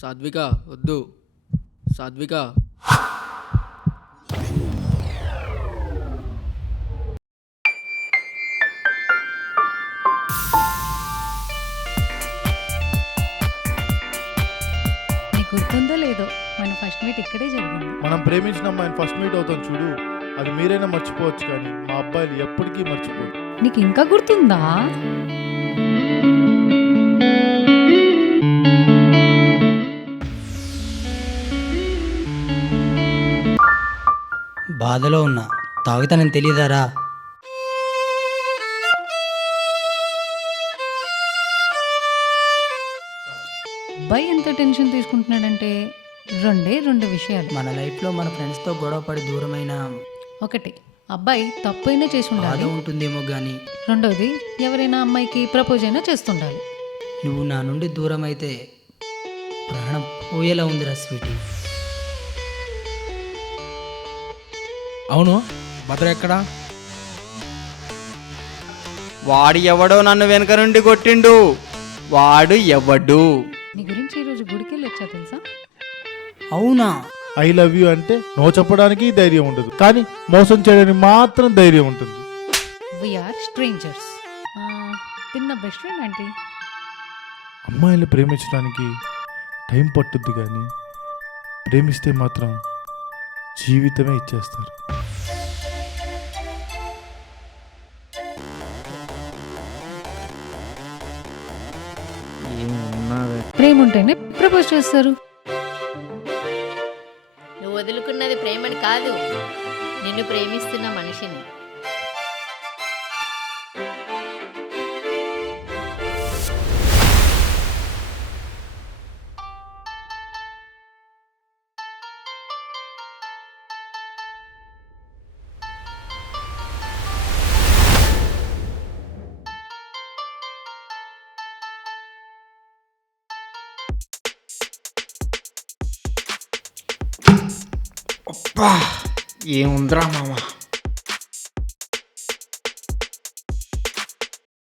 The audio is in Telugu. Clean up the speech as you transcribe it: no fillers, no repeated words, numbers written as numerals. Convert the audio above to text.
సాత్విక వద్దు. సాత్విక నీకు గుర్తుందో లేదో మన ఫస్ట్ మీట్ ఇక్కడే జరిగింది. మనం ప్రేమించిన అమ్మాయిని ఫస్ట్ మీట్ అవుతాం చూడు, అది మీరైనా మర్చిపోవచ్చు కానీ మా అబ్బాయిలు ఎప్పటికీ మర్చిపోరు. నీకు ఇంకా గుర్తుందా? బాధలో ఉన్నా తాగుతానని తెలియదారా? అబ్బాయి ఎంత టెన్షన్ తీసుకుంటున్నాడంటే రెండు విషయాలు. మన లైఫ్లో మన ఫ్రెండ్స్తో గొడవపడి దూరమైన ఒకటి, అబ్బాయి తప్పైనా చేసి బాధ ఉండాలి. ఉంటుందేమో కానీ రెండోది, ఎవరైనా అమ్మాయికి ప్రపోజ్ అయినా చేస్తుండాలి. నువ్వు నా నుండి దూరం అయితే ప్రాణం పోయేలా ఉందిరా స్వీటీ. అవును, భద్ర ఎక్కడా? వాడు ఎవడో నన్ను వెనక నుండి కొట్టిండు. వాడు ఎవడు? నీ గురించి ఈరోజు గుడికెళ్ళి వచ్చా తెలుసా? అవునా? ఐ లవ్ యూ అంటే నో చెప్పడానికి ధైర్యం ఉండదు, కానీ మోసం చేయడానికి మాత్రం ధైర్యం ఉంటుంది. We are strangers. తిన్న బెస్ట్ ఫ్రెండ్ ఆంటీ. అమ్మాయిల్ని ప్రేమించడానికి టైం పట్టుద్ది, కానీ ప్రేమిస్తే మాత్రం జీవితమే ఇచ్చేస్తారు. ప్రేమ ఉంటేనే ప్రపోజ్ చేస్తారు. నువ్వు వదులుకున్నది ప్రేమని కాదు, నిన్ను ప్రేమిస్తున్న మనిషిని. ఏముందిరా మామ,